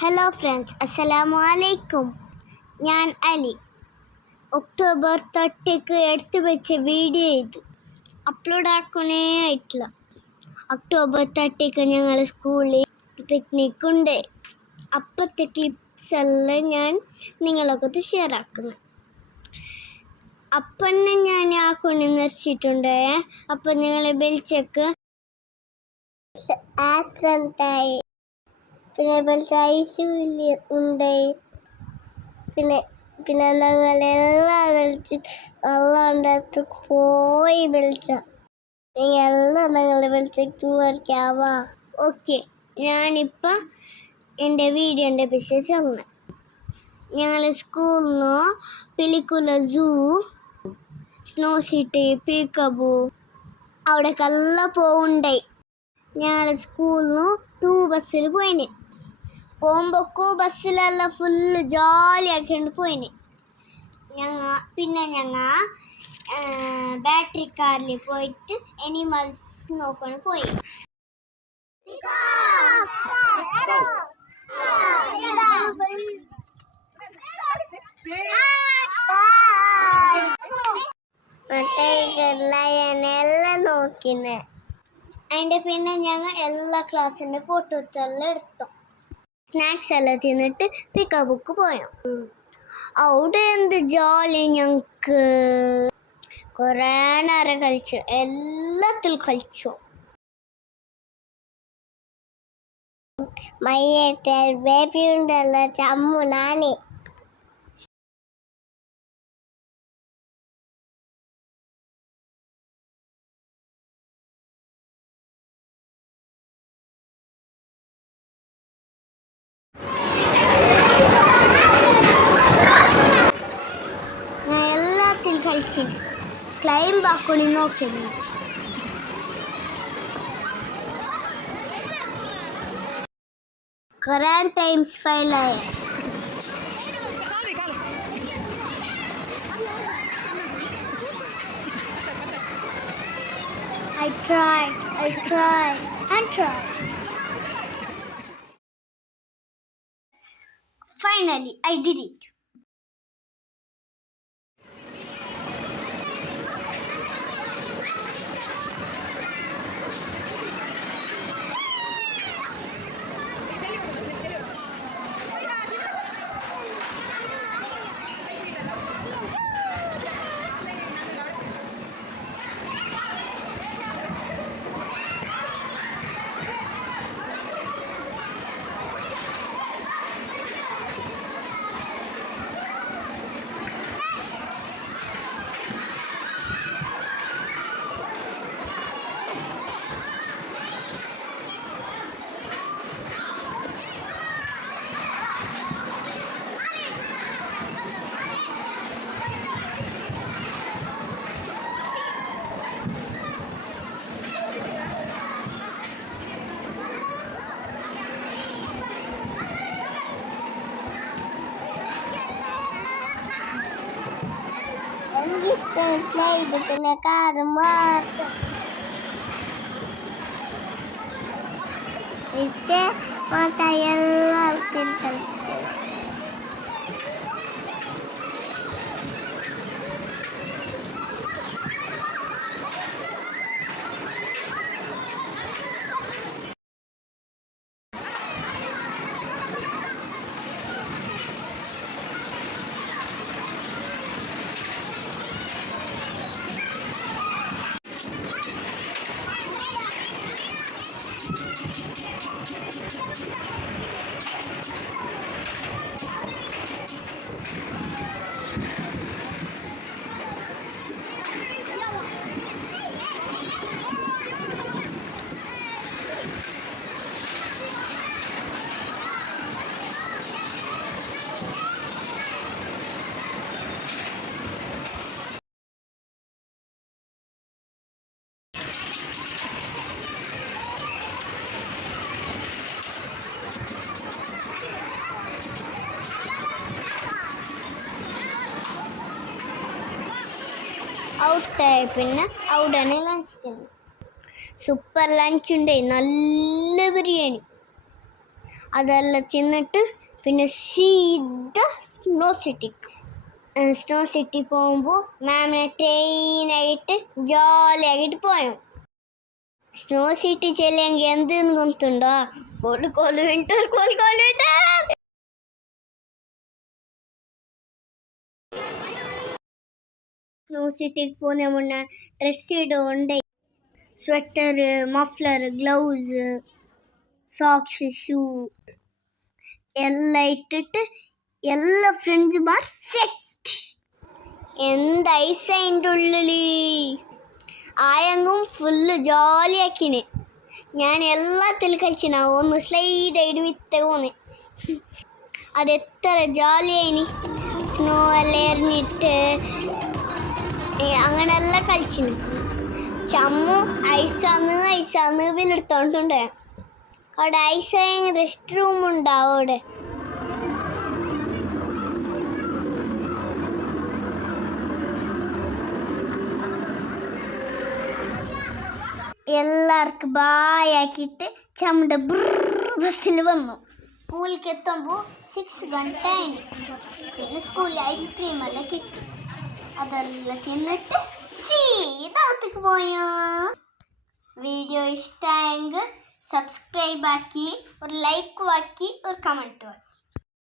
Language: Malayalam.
ഹലോ ഫ്രണ്ട്സ്, അസ്സലാമു അലൈക്കും. ഞാൻ അലി. ഒക്ടോബർ 30 എടുത്തു വെച്ച വീഡിയോ ഇത് അപ്ലോഡ് ആക്കാനേ ആയിട്ടില്ല. ഒക്ടോബർ 30 ഞങ്ങൾ സ്കൂളിൽ പിക്നിക് ഉണ്ട്. അപ്പോഴത്തെ ക്ലിപ്സ് എല്ലാം ഞാൻ നിങ്ങളൊക്കെ ഷെയർ ആക്കുന്നു. അപ്പം ഞാൻ ആ കൊണ്ട് നിറച്ചിട്ടുണ്ട്. അപ്പം ഞങ്ങൾ ബെൽച്ചക്ക് ആശ്രമത്തായി പിന്നെ ബെൽച്ചൈസ് ഉണ്ട്. പിന്നെ ഞങ്ങളെല്ലാം വിളിച്ച് വെള്ളത്തിനകത്ത് പോയി വിളിച്ച നിങ്ങളെല്ലാം ഞങ്ങൾ വിളിച്ചിട്ട് വരയ്ക്കാവാ. ഓക്കെ, ഞാനിപ്പോൾ എൻ്റെ വീഡിയോൻ്റെ പിക്ചേഴ്സ് ആണ്. ഞങ്ങൾ സ്കൂളിൽ നിന്ന് പിലിക്കുല സൂ, സ്നോ സിറ്റി, പീക്കബു അവിടേക്കെല്ലാം പോകുണ്ടായി. ഞങ്ങൾ സ്കൂളിൽ നിന്ന് 2 ബസ്സിൽ പോയിന്. പോകുമ്പോൾ ബസ്സിലെല്ലാം ഫുള്ള് ജോലിയാക്കിയിട്ട് പോയിന്. ഞങ്ങൾ ബാറ്ററി കാറിൽ പോയിട്ട് അനിമൽസ് നോക്കാൻ പോയി. എല്ലാം നോക്കിനെ. അതിൻ്റെ പിന്നെ ഞങ്ങൾ എല്ലാ ക്ലാസ്സിൻ്റെ ഫോട്ടോസ് എല്ലാം എടുത്തു. സ്നാക്സ് എല്ലാം തിന്നിട്ട് പിക്കബുക്ക് പോയോ. അവിടെ എന്ത് ജോലി. ഞങ്ങൾക്ക് കുറേ നേരം കളിച്ചു, എല്ലാത്തിലും കളിച്ചു. മയ്യേട്ട ബേബി ഉണ്ടല്ലോ, ചമ്മു നാനി. ക്ലൈംബ് ആക്കി നോക്കുന്നു. കുറേ times ഫെയിലായ. I tried and tried. Finally, I did it. Slide പിന്നെ കാറ് മാത്രം എല്ലാവർക്കും കളിച്ചു. ഔട്ടായി. പിന്നെ അവിടെയാണ് ലഞ്ച് ചെയ്യുന്നത്. സൂപ്പർ ലഞ്ച് ഉണ്ട്, നല്ല ബിരിയാണി. അതെല്ലാം തിന്നിട്ട് പിന്നെ സീത സ്നോ സിറ്റി പോകുമ്പോൾ മാമിനെ ട്രെയിനായിട്ട് ജോലിയായിട്ട് പോയോ. സ്നോ സിറ്റി ചെല്ലെങ്കിൽ എന്തെന്ന് ಗೊತ್ತುണ്ടോ? കോല് വിന്റർ സ്നോ സിറ്റിക്ക് പോകുന്ന മുന്നേ ഡ്രസ് ഇടുണ്ട്. Sweater, muffler, gloves, socks, shoe എല്ലാം ഇട്ടിട്ട് എല്ലാ ഫ്രണ്ട്സുമാർ സെറ്റ്. എന്ത് ഐസ് അതിൻ്റെ ഉള്ളിൽ. ആയെങ്കും ഫുള്ള് ജോലിയാക്കിന്. ഞാൻ എല്ലാത്തിലും കളിച്ചിന. ഒന്ന് സ്ലൈഡായിട്ട് വിത്ത് പോന്ന്. അതെത്ര ജോലിയായിന്. സ്നോ എല്ലാം എറിഞ്ഞിട്ട് അങ്ങനെല്ലാം കളിച്ചിന്. ചമ്മു ഐസാന്ന് വിലെടുത്തോണ്ടുണ്ടേ. അവിടെ ഐസ് റെസ്റ്റ് റൂം ഉണ്ടാവും അവിടെ. എല്ലാവർക്കും ബായാക്കിയിട്ട് ചമ്മ ബസ്സിൽ വന്നു. സ്കൂളിലേക്ക് എത്തുമ്പോൾ 6 ഗಂಟೆ ആയിന്. പിന്നെ സ്കൂളിൽ ഐസ്ക്രീമെല്ലാം കിട്ടി. അതെല്ലാം തിന്നിട്ട് സീതാത്തേക്ക് പോയോ. വീഡിയോ ഇഷ്ടമായെങ്കിൽ സബ്സ്ക്രൈബ് ആക്കി, ഒരു ലൈക്ക് ആക്കി, ഒരു കമൻറ്റ് ആക്കി.